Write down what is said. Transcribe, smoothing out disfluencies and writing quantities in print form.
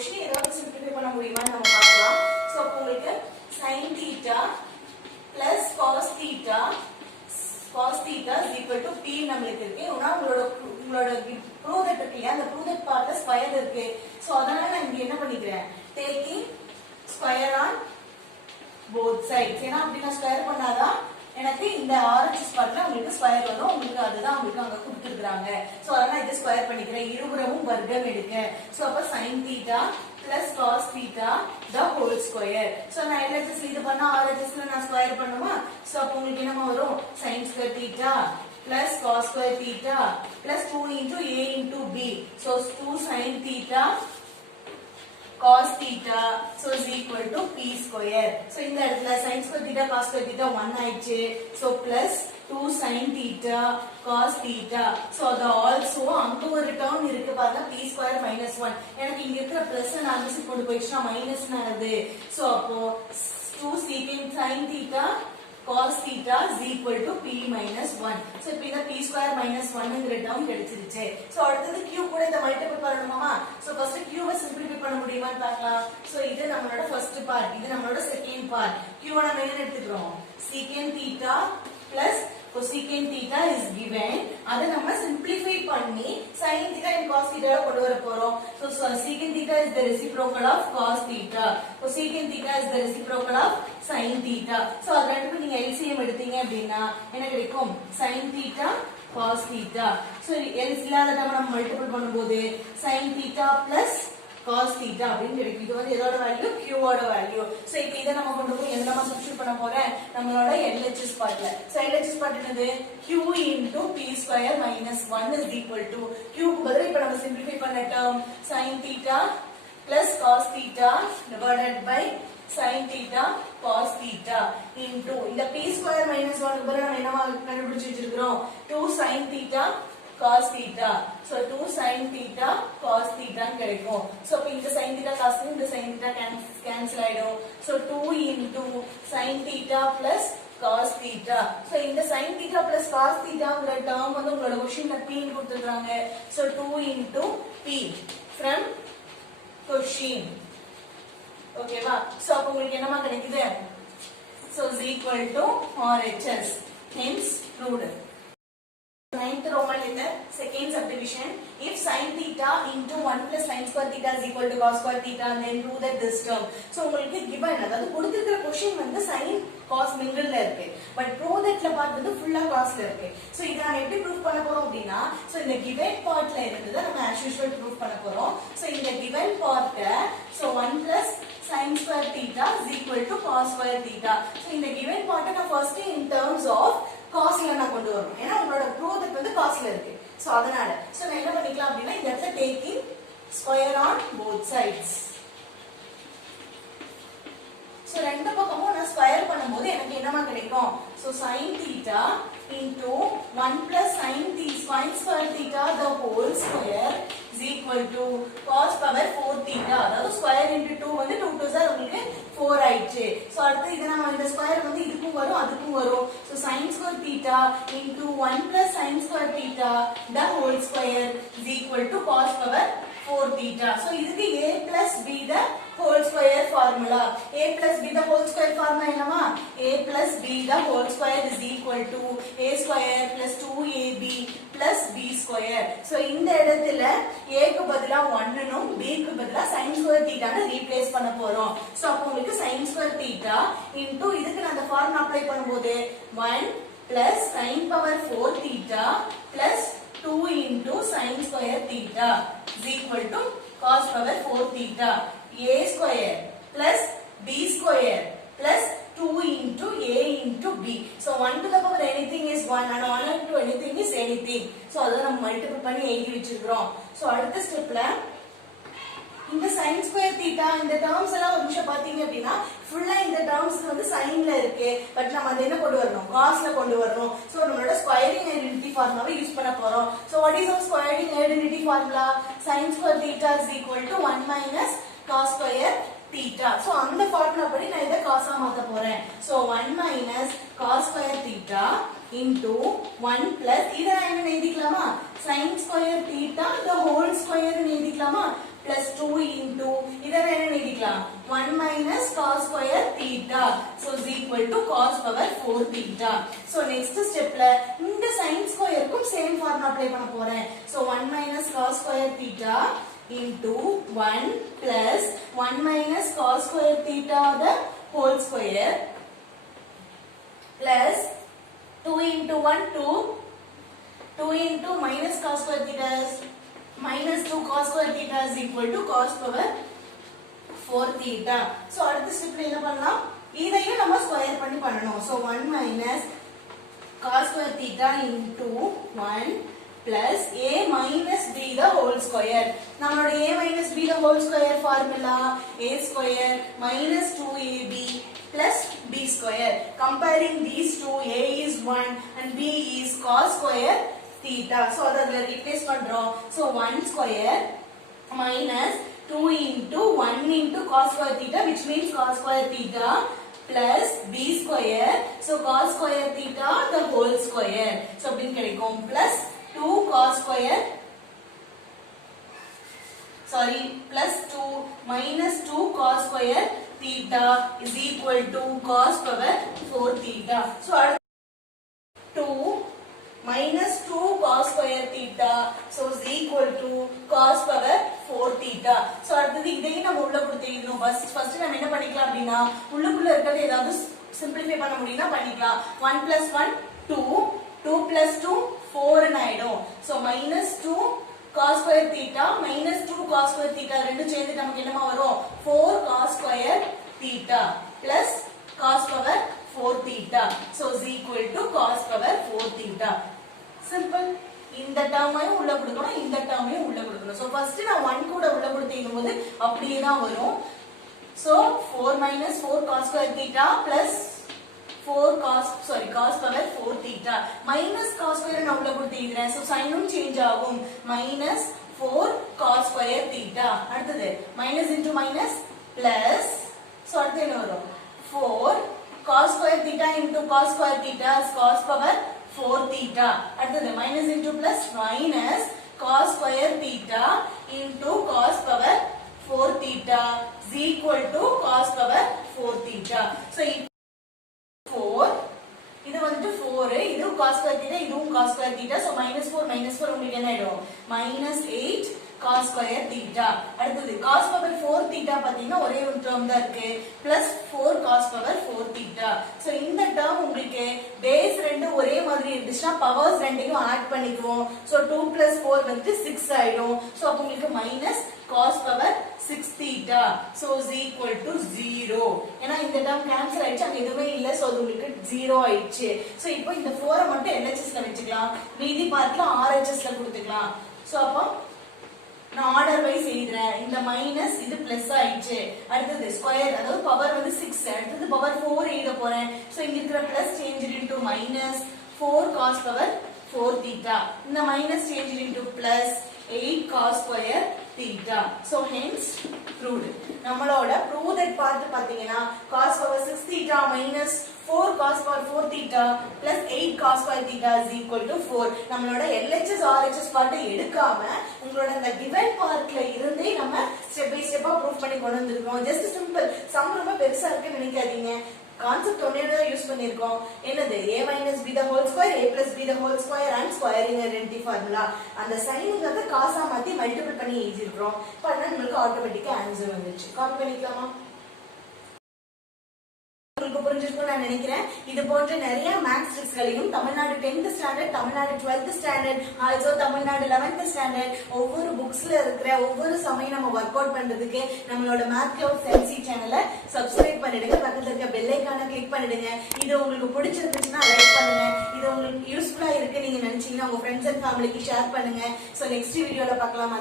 Question ஏதாவது simplify பண்ண முடியுமான்னு நம்ம பார்க்கலாம். சோ அப்ப உங்களுக்கு sin θ plus cos θ is equal to p நம்மளுக்கு இருக்கு. உனா உங்களோட ப்ரூவ் தட் இருக்கு. அந்த ப்ரூவ் தட் பார்ட்ல ஸ்கொயர் இருக்கு. சோ அதனால நான் இங்க என்ன பண்ணிக்கிறேன்? taking square on both sides. ஏனா அப்படி நான் ஸ்கொயர் பண்ணாதான் எனக்கு இந்த RHS பார்ட்ல உங்களுக்கு ஸ்கொயர் வரும். உங்களுக்கு அதுதான் உங்களுக்கு அங்க கொடுத்திருக்காங்க. சோ அதனால இத ஸ்கொயர் பண்ணிக்கிறேன். இருபுறமும் வர்க்கம் எடுக்க. சோ அப்ப sin θ plus cos θ the whole square. So நான் LHS இது பண்ணா RHS ல நான் ஸ்கொயர் பண்ணுமா? சோ அப்ப உங்களுக்கு என்ன வரும்? sin square θ plus cos square θ plus 2 into a into b. So 2 sin θ cos θ so is equal to p square. So இந்த இடத்துல sin square θ cos square θ 1 ஆயிடுச்சு. So plus 2 sin θ cos θ. So அது also அங்க ஒரு டேர்ம் இருக்கு பாருங்க p square minus 1. எனக்கு இங்க இருக்கிற பிளஸ் நான் மிஸ் கொண்டு போயிடுச்சுனா மைனஸ் ஆனது. So அப்போ 2 secant sin θ cos θ is equal to p minus 1. So இப்போ இந்த p square minus 1 ங்கற டேர்ம் கிடைச்சிருச்சு. So அடுத்து q கூட இத மல்டிபிள் பண்ணணுமா? So first q வை சிம்பிளிஃபை பண்ண முடியுமான்னு பார்க்கலாம். So இது நம்மளோட ஃபர்ஸ்ட் பார்ட், இது நம்மளோட செகண்ட் பார்ட். q வை நம்ம என்ன எடுத்துக்கிறோம்? secant θ plus cosecant θ is given. அத நம்ம சிம்பிளிஃபை பண்ணி sin θ and cos θ ல கொண்டு வர போறோம். So secant θ is the reciprocal of cos θ. Cosecant θ is the reciprocal of sin θ. So அது ரெண்டுக்கும் நீங்க LCM எடுத்தீங்க அப்படினா என்ன கிடைக்கும்? sin θ cos θ. So LCM இல்லாத டேர்ம் நம்ம மல்டிபிள் பண்ணும்போது sin θ plus cos θ அப்படினு கிடைக்கும். இது வந்து எதோட வேல்யூ? q ஓட வேல்யூ. சோ இப்போ இத நம்ம கொண்டு போய் எங்க நம்ம சப்ஸ்டிட்யூட் பண்ண போறேன்? நம்மளோட LHS பார்ட்ல. சோ LHS பார்ட் என்னது? q into p square minus 1 is equal to q க்கு பதிலா இப்போ நம்ம சிம்பிளிஃபை பண்ண term sin θ plus cos θ divided by sin θ cos θ into இந்த p square minus 1 க்கு பதிலா நம்ம என்னவா கண்டுபிடிச்சு வச்சிருக்கோம்? 2 sin θ cos θ. So 2 sin θ cos θ ன்னு கிடைக்கும். So அப்ப இந்த sin θ cos இந்த sin θ கேன்சல் ஆயிடும். So 2 into sin θ plus cos θ. So இந்த sin θ plus cos θ ங்கற டேர்ம் வந்து உங்களோட क्वेश्चनல p ன்னு கொடுத்திருக்காங்க. So 2 into p from question. ஓகேவா? So அப்ப உங்களுக்கு என்னமா கிடைக்குது? So is equal to RHS. Hence proved. Ninth Roman letter, second subdivision. If sin θ into 1 plus sin square θ is equal to cos square θ, then prove that this term. So உங்களுக்கு given அதாவது கொடுத்திருக்கிற question வந்து sin cos மிங்கிள்ல இருக்கு. But prove thatல part வந்து ஃபுல்லா cosல இருக்கு. So இத நாம எப்படி ப்ரூஃப் பண்ண போறோம் அப்படினா, so இந்த given partல இருந்தத நம்ம as usual ப்ரூஃப் பண்ண போறோம். So இந்த given part so 1 plus sin square θ is equal to cos square θ. So இந்த given part நான் first in terms of cosல நான் கொண்டு வரணும். ஏனா உங்களோட ப்ரூஃப் வந்து cosல இருக்கு. சோ அதனால சோ நான் என்ன பண்ணிக்கலாம் அப்படினா இந்த இடத்துல taking square on both sides. So ரெண்டு பக்கமும் நான் ஸ்கொயர் பண்ணும்போது எனக்கு என்னமா கிடைக்கும்? So sin θ into 1 plus sin square θ the whole square is equal to cos power 4θ. அதாவது ஸ்கொயர் into 2 வந்து 2 2s are உங்களுக்கு 4 ஆயிடுச்சு. சோ அடுத்து இத நம்ம இந்த ஸ்கொயர் வந்து இதுக்கும் வரும் அதுக்கும் வரும். So sin square θ into 1 plus sin square θ the whole square is equal to cos power 4θ. So இதுக்கு a plus b the whole square formula. A plus b the whole square formula என்னமா? a plus b the whole square is equal to a square plus 2ab plus b square. So இந்த இடத்துல a க்கு பதிலா 1 னும் b க்கு பதிலா sin square θ னு replace பண்ண போறோம். சோ அப்ப உங்களுக்கு sin square θ into இதுக்கு நான் அந்த ஃபார்முலா அப்ளை பண்ணும்போது 1 plus sin power 4θ plus 2 into sin square θ is equal to cos power 4θ. a square plus b square plus 2 into a into b. So 1 to the power anything is 1 and 1 into anything is anything. So அத நம்ம multiple பண்ணி எழுதி வச்சிருக்கோம். So அடுத்த ஸ்டெப்ல இந்த sin square θ இந்த terms எல்லாம் ஒரு நிமிஷம் பாத்தீங்க அப்படினா ஃபுல்லா இந்த டேர்ம்ஸ் வந்து சைன்ல இருக்கு. பட் நம்ம அத என்ன கொண்டு வரணும்? காஸ்ல கொண்டு வரணும். சோ நம்மளோட ஸ்கொயரிங் ஐடென்டிட்டி ஃபார்முலாவை யூஸ் பண்ண போறோம். So what is our squaring identity formula? Sin square θ is equal to 1 minus cos square theta. So அந்த ஃபார்முலா படி நான் இத காஸா மாத்த போறேன். So 1 minus cos square theta into 1 plus இத என்ன எழுதிக்கலாமா? sin square theta the whole square னு எழுதிக்கலாமா? plus 2 into இதெல்லாம் என்ன எழுதிக்கலாம் 1 minus cos square theta so is equal to cos power 4 theta so next stepல இந்த sin square க்கும் same formula apply பண்ண போறேன் so 1 minus cos square theta into 1 plus 1 minus cos square theta the whole square plus 2 into 1 2 into minus cos square theta is minus 2 cos square theta is equal to cos power 4 theta so அடுத்த ஸ்டெப்ல என்ன பண்ணலாம் இதையும் நம்ம square பண்ணி பண்ணனும் so 1 minus cos square theta into 1 plus a minus b the whole square நம்மளோட a minus b the whole square formula a square minus 2ab plus b square comparing these two a is 1 and b is cos square theta so adha replace பண்றோம் so 1 square minus 2 into 1 into cos square theta which means cos square theta plus b square so cos square theta the whole square so அப்படினு கிடைக்கும் plus 2 cos square sorry plus 2 minus 2 cos square theta is equal to cos power 4 theta so 2 minus 2 cos square theta so is equal to cos power 4 theta so அடுத்து இதையும் நம்ம உள்ள கொடுத்து எழுதணும் first நம்ம என்ன பண்ணிக்கலாம் அப்படினா உள்ளுக்குள்ள இருக்கிறது ஏதாவது சிம்பிளிஃபை பண்ண முடியும்னா பண்ணிக்கலாம் 1 plus 1 2 2 plus 2 4 ன்னு ஆயிடும் so minus 2 cos square theta minus 2 cos square theta ரெண்டும் சேர்ந்து நமக்கு என்னமா வரும் 4 cos square theta plus cos power 4 theta so is equal to cos power 4 theta simple இந்த டேர்மையும் உள்ள கொடுக்கணும் இந்த டேர்மையும் உள்ள கொடுக்கணும் so first நான் 1 கூட உள்ள கொடுத்தீங்கும்போது அப்படியே தான் வரும் so 4 minus 4 cos square theta plus 4 cos power 4 theta minus cos square நான் உள்ள கொடுத்தீங்கறேன் so சைனும் சேஞ்ச் ஆகும் minus 4 cos square theta அடுத்து minus into minus plus so அடுத்து என்ன வரும் 4 cos square theta into cos square theta is cos power 4 theta அடுத்து minus into plus minus cos square theta into cos power 4 theta is equal to cos power 4 theta so 4 இது வந்து 4 இது cos square theta இதுவும் cos square theta so -4 உங்களுக்கு என்ன ஆயிடும் -8 cos square theta அடுத்து cos power 4 theta பாத்தீங்கன்னா ஒரே ஒரு term தான் இருக்கு plus 4 cos power 4 theta so இந்த term உங்களுக்கு base ரெண்டு ஒரே மாதிரி இருந்துச்சுனா powers ரெண்டையும் ஆட் பண்ணிக்குவோம் so 2 plus 4 வந்து 6 ஆயிடும் so அப்ப உங்களுக்கு minus cos power 6 theta so is equal to 0 ஏனா இந்த term cancel ஆயிடுச்சு அங்க எதுவுமே இல்ல so அது உங்களுக்கு 0 ஆயிடுச்சு so இப்போ இந்த 4 மட்டும் LHS ல வெச்சுக்கலாம் மீதி பார்ட்ல RHS ல கொடுத்துக்கலாம் so அப்ப நான் ஆர்டர் வைஸ் எழுதுறேன் இந்த மைனஸ் இது பிளஸ் ஆயிடுச்சு அடுத்து ஸ்கொயர் அதாவது பவர் வந்து 6 அடுத்து பவர் 4 எழுத போறேன் சோ இங்க இருக்கிற plus change into minus 4 cos power 4 theta இந்த minus change into plus 8 cos square theta so hence proved நம்மளோட proved part பாத்தீங்கன்னா cos power 6 theta minus 4 cos power 4 theta plus 8 cos square theta is equal to 4 நம்மளோட LHS RHS part எடுக்காம உங்களோட அந்த given partல இருந்தே நம்ம step by ஸ்டெப்பா proof பண்ணி கொண்டு வந்திருக்கோம் just simple சம் ரொம்ப பெருசா இருக்குன்னு நினைக்காதீங்க கான்செப்ட் ஒண்ணே தான் யூஸ் பண்ணிருக்கோம் என்னது a minus b the whole square a plus b the whole square and squaring identity formula அந்த சைனுங்கத காசா மாத்தி மல்டிபிள் பண்ணி எழுதி இருக்கோம் பண்ணா நமக்கு ஆட்டோமேட்டிக்கா ஆன்சர் வந்துச்சு காப்பி பண்ணிக்கலாமா உங்களுக்கு புரிஞ்சிருக்கும்னு நான் நினைக்கிறேன் இது போன்ற நிறைய மேத்ஸ் ட்ரிக்ஸ்களையும் Tamil Nadu 10th standard Tamil Nadu 12th standard also Tamil Nadu 11th standard ஒவ்வொரு புக்ஸ்ல இருக்கிற ஒவ்வொரு சமயம் நம்ம வொர்க் அவுட் பண்றதுக்கு நம்மளோட மேத் கிளப் சென்சி சேனலை சப்ஸ்கிரைப் பண்ணிடுங்க பக்கத்துல இருக்க பெல் ஐகானை கிளிக் பண்ணிடுங்க இது உங்களுக்கு பிடிச்சிருந்துச்சுன்னா லைக் பண்ணுங்க இது உங்களுக்கு யூஸ்ஃபுல்லா இருக்கு நீங்க நினைச்சீங்கன்னா உங்க ஃப்ரெண்ட்ஸ் அண்ட் ஃபேமிலிக்கு ஷேர் பண்ணுங்க சோ நெக்ஸ்ட் வீடியோல பார்க்கலாம்